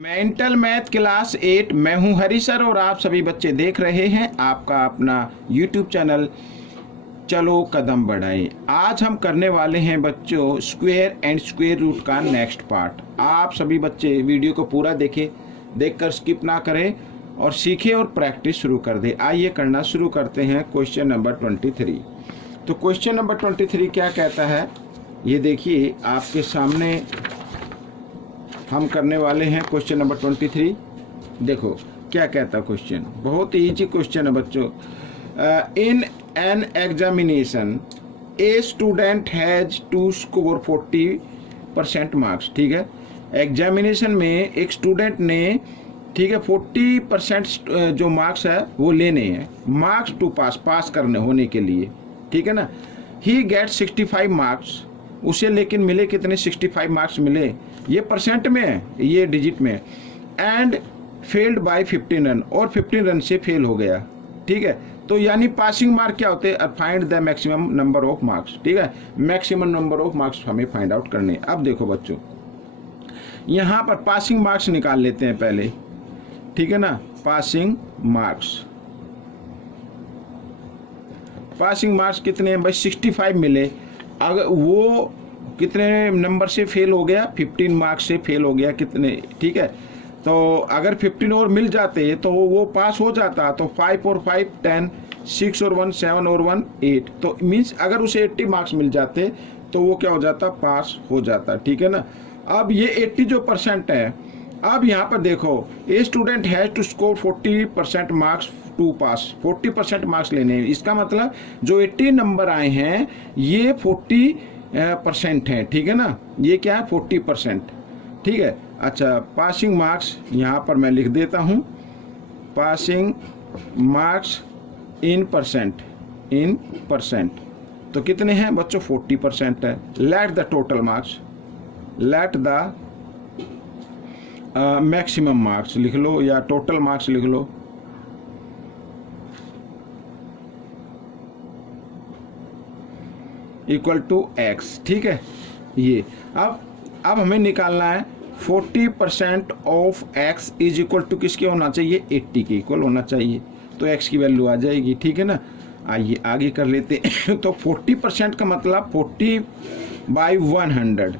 Mental math class 8 मैं हूं हरी sir और आप सभी बच्चे देख रहे हैं आपका अपना यूट्यूब चैनल चलो कदम बढ़ाएं। आज हम करने वाले हैं बच्चों स्क्वायर एंड स्क्वायर रूट का नेक्स्ट पार्ट। आप सभी बच्चे वीडियो को पूरा देखें, देखकर स्किप ना करें और सीखें और प्रैक्टिस शुरू कर दें। आइए करना शुरू करते हैं क्वेश्चन नंबर 23। तो क्वेश्चन नंबर 23 क्या कहता है ये देखिए आपके सामने हम करने वाले हैं क्वेश्चन नंबर 23। देखो क्या कहता है क्वेश्चन, बहुत इजी क्वेश्चन है बच्चों। In an examination a student has to score 40% marks. ठीक है, एग्जामिनेशन में एक स्टूडेंट ने ठीक है 40% जो मार्क्स है वो लेने हैं, मार्क्स टू पास करने होने के लिए। ठीक है ना, ही गेट 65 मार्क्स, उसे लेकिन मिले कितने 65 मार्क्स मिले, ये परसेंट में है, ये डिजिट में। एंड फेल्ड बाय 15 रन, और 15 रन से फेल हो गया। ठीक है, तो यानी पासिंग मार्क क्या होते हैं, find the maximum number of marks. ठीक है, मैक्सिमम नंबर ऑफ मार्क्स हमें फाइंड आउट करने। अब देखो बच्चों यहाँ पर पासिंग मार्क्स निकाल लेते हैं पहले। ठीक है ना, पासिंग मार्क्स कितने हैं भाई, 65 मिले। अगर वो कितने नंबर से फेल हो गया, 15 मार्क्स से फेल हो गया कितने। ठीक है, तो अगर 15 और मिल जाते तो वो पास हो जाता। तो 5 और 5 10, 6 और 1 7 और 1 8, तो मीन्स अगर उसे 80 मार्क्स मिल जाते तो वो क्या हो जाता, पास हो जाता। ठीक है ना, अब ये 80 जो परसेंट है, अब यहाँ पर देखो a student has to score 40% marks to pass, 40% marks लेने हैं। इसका मतलब जो 80 नंबर आए हैं ये 40% है। ठीक है ना, ये क्या है 40%। ठीक है, अच्छा पासिंग मार्क्स यहाँ पर मैं लिख देता हूँ, पासिंग मार्क्स इन परसेंट, तो कितने हैं बच्चों 40% है। Let the total marks, let the maximum marks लिख लो या टोटल मार्क्स लिख लो। Equal to x. ठीक है, ये अब हमें निकालना है 40% of X is equal to किसके होना चाहिए, 80 के इक्वल होना चाहिए, तो एक्स की वैल्यू आ जाएगी। ठीक है ना, आइए आगे कर लेते हैं। तो 40% का मतलब 40/100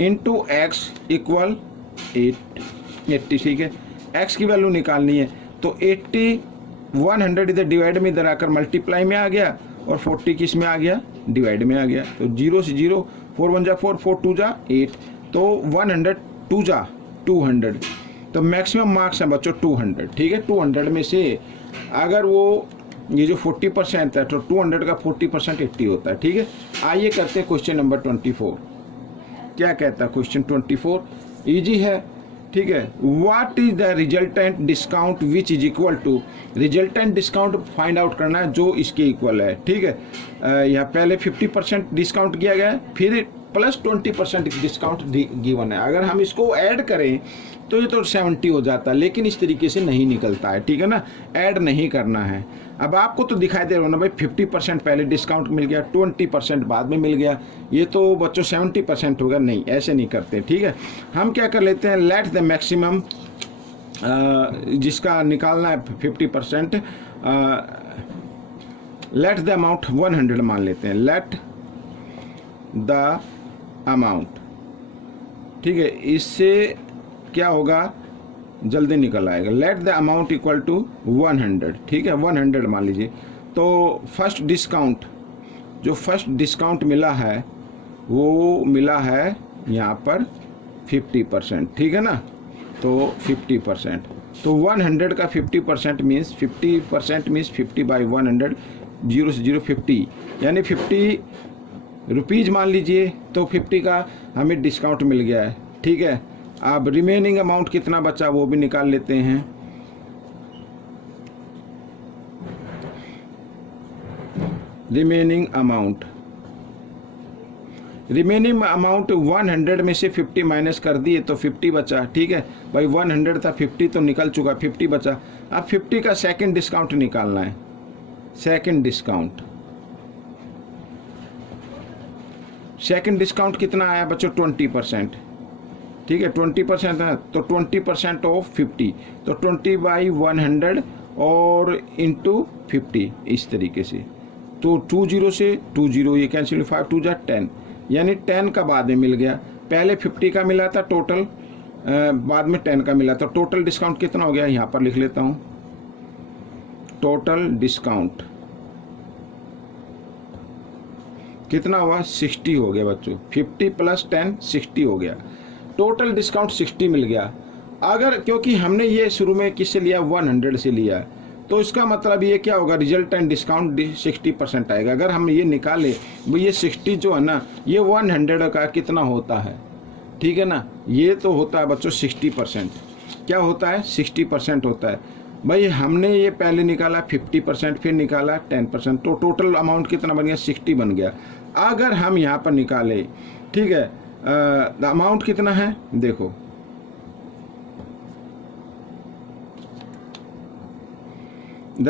इंटू एक्स इक्वल 80। ठीक है, एक्स की वैल्यू निकालनी है, तो 80 100 इधर डिवाइड में इधर आकर मल्टीप्लाई में आ गया और 40 किस में आ गया, डिवाइड में आ गया। तो 0 से 0, 4 1 जा 4, 4 2 जा 8, तो 100 2 जा 200, तो मैक्सिमम मार्क्स है बच्चों 200। ठीक है, 200 में से अगर वो ये जो 40% है तो 200 का 40% 80 होता है। ठीक है, आइए करते हैं क्वेश्चन नंबर 24। क्या कहता है क्वेश्चन 24, इजी है। ठीक है, what is the resultant discount which is equal to, resultant discount find out करना है जो इसके इक्वल है। ठीक है, यहाँ पहले 50% डिस्काउंट किया गया है, फिर प्लस 20% डिस्काउंट गिवन है। अगर हम इसको ऐड करें तो ये तो 70 हो जाता है, लेकिन इस तरीके से नहीं निकलता है। ठीक है ना, ऐड नहीं करना है। अब आपको तो दिखाई दे रहा हो ना भाई, 50% पहले डिस्काउंट मिल गया, 20% बाद में मिल गया, ये तो बच्चों 70% होगा। नहीं, ऐसे नहीं करते। ठीक है, हम क्या कर लेते हैं, लेट द मैक्सिमम, जिसका निकालना है 50%, लेट द अमाउंट 100 मान लेते हैं, लेट द अमाउंट। ठीक है, इससे क्या होगा, जल्दी निकल आएगा। Let the amount equal to 100। ठीक है, 100 मान लीजिए। तो फर्स्ट डिस्काउंट, जो फर्स्ट डिस्काउंट मिला है वो मिला है यहाँ पर 50%। ठीक है ना, तो 50%, तो 100 का 50% मीन्स 50% मीन्स 50/100, 0 से 0 50, यानी 50 रुपीज़ मान लीजिए। तो 50 का हमें डिस्काउंट मिल गया है। ठीक है, अब रिमेनिंग अमाउंट कितना बचा वो भी निकाल लेते हैं। रिमेनिंग अमाउंट 100 में से 50 माइनस कर दिए तो 50 बचा। ठीक है भाई, 100 था, 50 तो निकल चुका, 50 बचा। अब 50 का सेकंड डिस्काउंट निकालना है। सेकंड डिस्काउंट कितना आया बच्चों, 20%। ठीक है 20% है तो 20% ऑफ 50, तो 20/100 और इंटू 50 इस तरीके से। तो 20 से 20 ये कैंसिल, 5 2 जा 10, यानी 10 का बाद में मिल गया, पहले 50 का मिला था टोटल, बाद में 10 का मिला, तो टोटल डिस्काउंट कितना हो गया, यहाँ पर लिख लेता हूँ। टोटल डिस्काउंट कितना हुआ, 60 हो गया बच्चों। 50 + 10 60 हो गया, टोटल डिस्काउंट 60 मिल गया। अगर क्योंकि हमने ये शुरू में किससे लिया, 100 से लिया, तो इसका मतलब ये क्या होगा, रिजल्टेंट डिस्काउंट 60% आएगा। अगर हम ये निकालें वो ये 60 जो है ना, ये 100 का कितना होता है, ठीक है ना, ये तो होता है बच्चों 60%। क्या होता है, 60% होता है। भाई हमने ये पहले निकाला 50%, फिर निकाला 10%, तो टोटल अमाउंट कितना बन गया, 60 बन गया। अगर हम यहाँ पर निकाले, ठीक है, अमाउंट कितना है देखो, द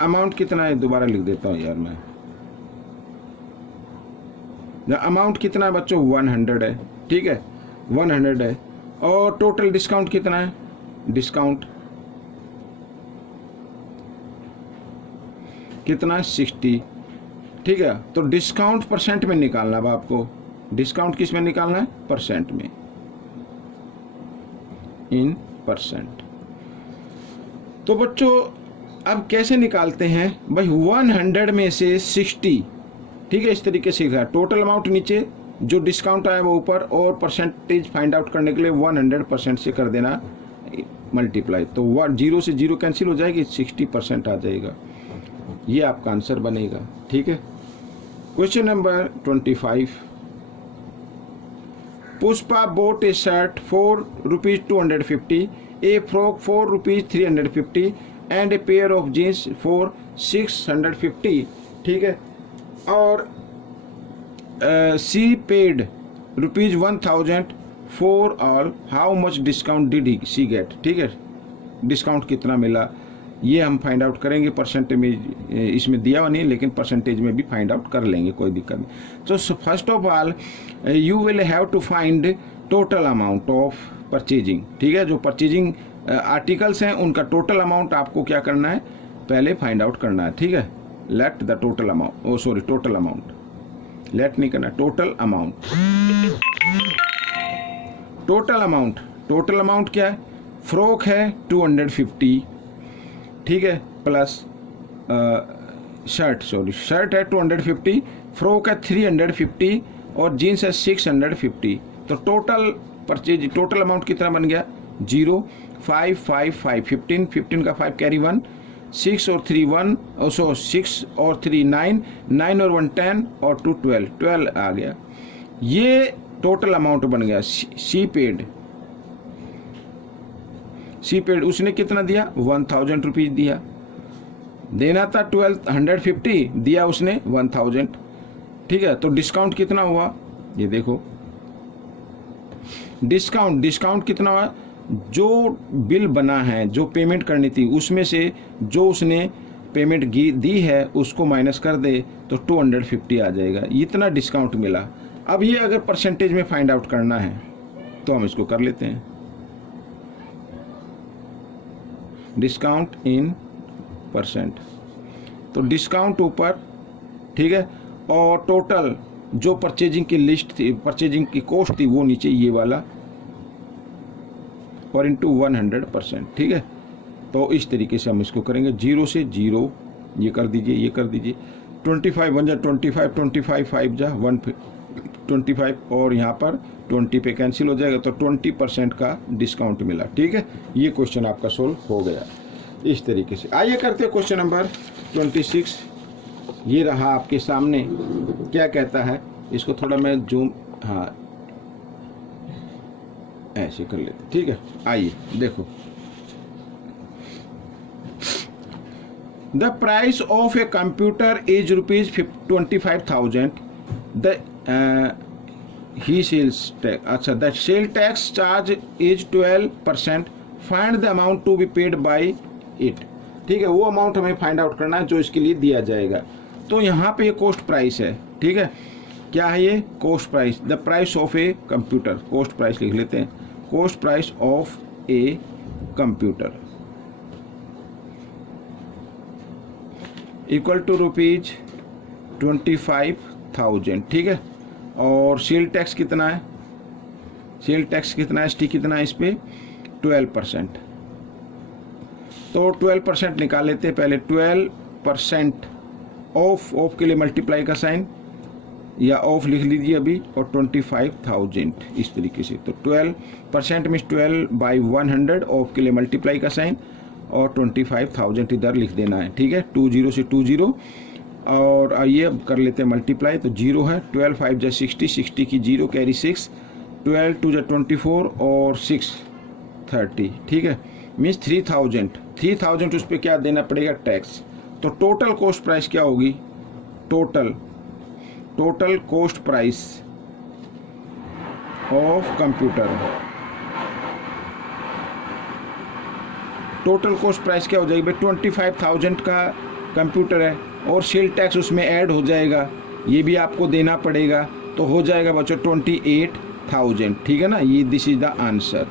अमाउंट कितना है, दोबारा लिख देता हूँ यार मैं। द अमाउंट कितना है बच्चों, 100 है, ठीक है 100 है। और टोटल डिस्काउंट कितना है, डिस्काउंट कितना है, 60, ठीक है। तो डिस्काउंट परसेंट में निकालना है आपको, डिस्काउंट किस में निकालना है, परसेंट में, इन परसेंट। तो बच्चों अब कैसे निकालते हैं भाई, 100 में से 60, ठीक है, इस तरीके से लिखा, टोटल अमाउंट नीचे, जो डिस्काउंट आया वो ऊपर, और परसेंटेज फाइंड आउट करने के लिए 100% से कर देना मल्टीप्लाई, तो 0 से 0 कैंसिल हो जाएगी, 60% आ जाएगा, ये आपका आंसर बनेगा, ठीक है। Question number 25, Pushpa bought a shirt for ₹250, a frock for ₹350 and a pair of jeans for 650, ठीक है। और she paid ₹1000 for all, how much discount did she get, ठीक है, डिस्काउंट कितना मिला ये हम फाइंड आउट करेंगे। परसेंटेज में इसमें दिया हुआ नहीं, लेकिन परसेंटेज में भी फाइंड आउट कर लेंगे, कोई दिक्कत नहीं। तो first of all you will have to find total amount of purchasing, ठीक है, जो परचेजिंग आर्टिकल्स हैं उनका टोटल अमाउंट आपको क्या करना है, पहले फाइंड आउट करना है, ठीक है। Let the total amount, total amount, late नहीं करना, टोटल अमाउंट, टोटल अमाउंट क्या है, फ्रॉक है 250, ठीक है, प्लस शर्ट है 250, फ्रॉक है 350 और जीन्स है 650। तो टोटल अमाउंट कितना बन गया, 0 5 5 5 15 का 5 कैरी 1, 6 और 3 1, 6 और 3 9, 9 और 1 10 और 2 12 आ गया। ये टोटल अमाउंट बन गया। सी पेड उसने कितना दिया, 1000 रुपीज दिया, देना था 1250, दिया उसने 1000, ठीक है। तो डिस्काउंट कितना हुआ, ये देखो डिस्काउंट कितना हुआ, जो बिल बना है, जो पेमेंट करनी थी उसमें से जो उसने पेमेंट दी है उसको माइनस कर दे तो 250 आ जाएगा, इतना डिस्काउंट मिला। अब ये अगर परसेंटेज में फाइंड आउट करना है तो हम इसको कर लेते हैं, डिस्काउंट इन परसेंट। तो डिस्काउंट ऊपर, ठीक है, और टोटल जो परचेजिंग की लिस्ट थी, परचेजिंग की कॉस्ट थी वो नीचे ये वाला, और इंटू 100%, ठीक है। तो इस तरीके से हम इसको करेंगे, 0 से 0 ये कर दीजिए, 25 1 जा 25, 25 5 जा 125, और यहाँ पर 20 पे कैंसिल हो जाएगा, तो 20% का डिस्काउंट मिला, ठीक है। ये क्वेश्चन आपका सोल्व हो गया इस तरीके से। आइए करते हैं क्वेश्चन नंबर 26। ये रहा आपके सामने, क्या कहता है, इसको थोड़ा मैं जूम, हाँ ऐसे कर लेते, ठीक है। आइए देखो, the price of a computer is ₹25,000, the he sales tax, अच्छा the sale tax charge is 12%, find the amount to be paid by it, ठीक है। वो अमाउंट हमें फाइंड आउट करना है जो इसके लिए दिया जाएगा। तो यहाँ पे ये कॉस्ट प्राइस है, ठीक है। क्या है ये? Cost price, the price of a computer, cost price लिख लेते हैं, cost price of a computer equal to ₹25,000, ठीक है। और सेल टैक्स कितना है? सेल टैक्स कितना है? एसटी कितना है इस पे? 12%। तो 12% निकाल लेते हैं पहले। 12% ऑफ के लिए मल्टीप्लाई का साइन या ऑफ लिख लीजिए अभी, और 25,000 इस तरीके से। तो 12% मीन्स 12/100, ऑफ के लिए मल्टीप्लाई का साइन और 25,000 इधर लिख देना है, ठीक है। 20 से 20 और आइए अब कर लेते हैं मल्टीप्लाई। तो 0 है, 12 5 जा 60, 60 की 0 कैरी 6, 12 2 जा 24 और 6 30, ठीक है। मीन्स 3,000 उस पर क्या देना पड़ेगा? टैक्स। तो टोटल कॉस्ट प्राइस क्या होगी? Total cost price of computer, total cost price क्या हो जाएगी भाई? 25,000 का कंप्यूटर है और सेल टैक्स उसमें ऐड हो जाएगा, ये भी आपको देना पड़ेगा, तो हो जाएगा बच्चों 28,000, ठीक है ना। ये दिस इज द आंसर।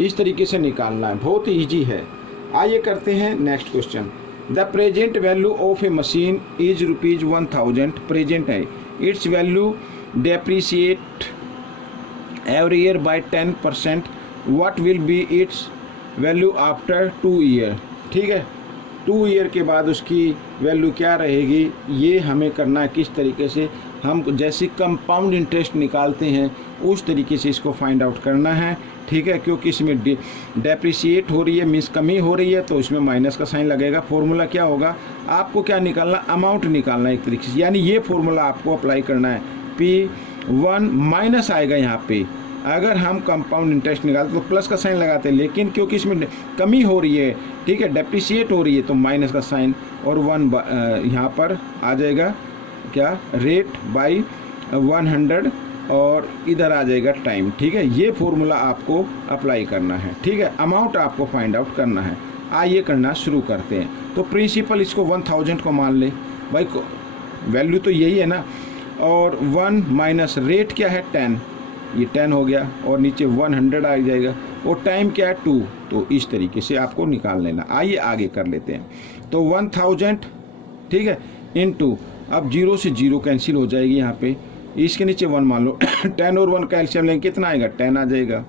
इस तरीके से निकालना है, बहुत ईजी है। आइए करते हैं next question. The present value of a machine is ₹1,000, present है, its value depreciate every year by 10%, what will be its value after 2 year, ठीक है। 2 ईयर के बाद उसकी वैल्यू क्या रहेगी, ये हमें करना है। किस तरीके से? हम जैसे कंपाउंड इंटरेस्ट निकालते हैं उस तरीके से इसको फाइंड आउट करना है, ठीक है। क्योंकि इसमें डेप्रिसिएट हो रही है, मीन्स कमी हो रही है, तो इसमें माइनस का साइन लगेगा। फॉर्मूला क्या होगा? आपको क्या निकालना? अमाउंट निकालना एक तरीके से, यानी ये फॉर्मूला आपको अप्लाई करना है। P1 माइनस आएगा यहाँ पे, अगर हम कंपाउंड इंटरेस्ट निकालते तो प्लस का साइन लगाते हैं, लेकिन क्योंकि इसमें कमी हो रही है, ठीक है, डेप्रिसिएट हो रही है, तो माइनस का साइन और 1 यहाँ पर आ जाएगा क्या? रेट बाई 100 और इधर आ जाएगा टाइम, ठीक है। ये फॉर्मूला आपको अप्लाई करना है, ठीक है। अमाउंट आपको फाइंड आउट करना है। आइए करना शुरू करते हैं। तो प्रिंसिपल इसको 1000 को मान ले भाई, वैल्यू तो यही है ना, और 1 माइनस रेट क्या है? 10, ये 10 हो गया, और नीचे 100 आ जाएगा, और टाइम क्या है? 2। तो इस तरीके से आपको निकाल लेना। आइए आगे कर लेते हैं। तो 1000, ठीक है, इनटू, अब 0 से 0 कैंसिल हो जाएगी यहाँ पे, इसके नीचे 1 मान लो 10 और 1 का एलसीएम लेंगे, कितना आएगा? 10 आ जाएगा,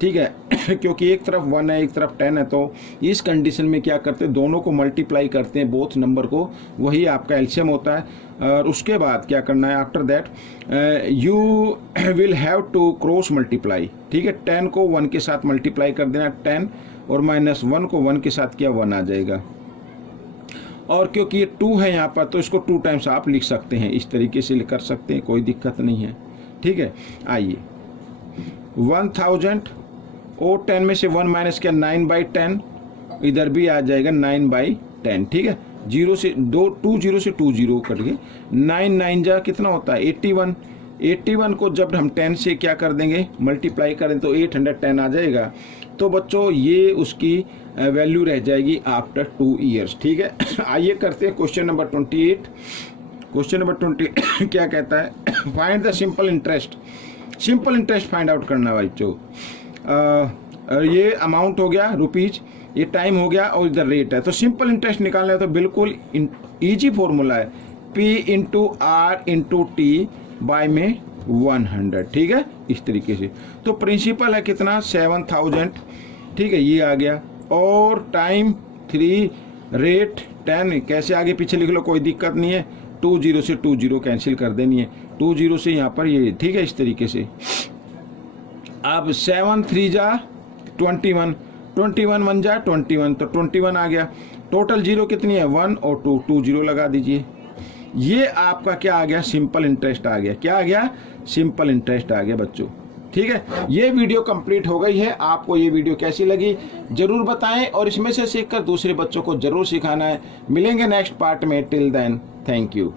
ठीक है। क्योंकि एक तरफ 1 है, एक तरफ 10 है, तो इस कंडीशन में क्या करते हैं? दोनों को मल्टीप्लाई करते हैं, बोथ नंबर को, वही आपका एलसीएम होता है। और उसके बाद क्या करना है? After that you will have to cross multiply, ठीक है। 10 को 1 के साथ मल्टीप्लाई कर देना, 10 और माइनस 1 को 1 के साथ किया, 1 आ जाएगा। और क्योंकि ये 2 है यहाँ पर, तो इसको 2 टाइम्स आप लिख सकते हैं, इस तरीके से कर सकते हैं, कोई दिक्कत नहीं है, ठीक है। आइए 1000 और 10 में से 1 माइनस किया, 9/10, इधर भी आ जाएगा 9/10, ठीक है। 0 से 20 से 20 कट गए, 9 9 जा कितना होता है? 81। 81 को जब हम 10 से क्या कर देंगे? मल्टीप्लाई करें तो 810 आ जाएगा। तो बच्चों ये उसकी वैल्यू रह जाएगी आफ्टर 2 ईयर्स, ठीक है। आइए करते हैं क्वेश्चन नंबर 28। क्वेश्चन नंबर 20 क्या कहता है? Find the simple interest. Simple interest find out करना है बच्चों। ये अमाउंट हो गया रुपीज, ये टाइम हो गया, और इधर रेट है। तो सिंपल इंटरेस्ट निकालना है तो बिल्कुल इजी फॉर्मूला है, P into R into T by में 100, ठीक है, इस तरीके से। तो प्रिंसिपल है कितना? 7000, ठीक है, ये आ गया, और टाइम 3, रेट 10, कैसे आगे पीछे लिख लो, कोई दिक्कत नहीं है। 20 से 20 कैंसिल कर देनी है, 20 से यहाँ पर ये, ठीक है, इस तरीके से। अब 7 3 जा 21, 21 1 जा 21, तो 21 आ गया। टोटल 0 कितनी है? 1 और 2, 20 लगा दीजिए। ये आपका क्या आ गया? सिंपल इंटरेस्ट आ गया। क्या आ गया? सिंपल इंटरेस्ट आ गया बच्चों, ठीक है। ये वीडियो कंप्लीट हो गई है। आपको ये वीडियो कैसी लगी जरूर बताएं, और इसमें से सीखकर दूसरे बच्चों को जरूर सिखाना है। मिलेंगे नेक्स्ट पार्ट में। Till then, thank you.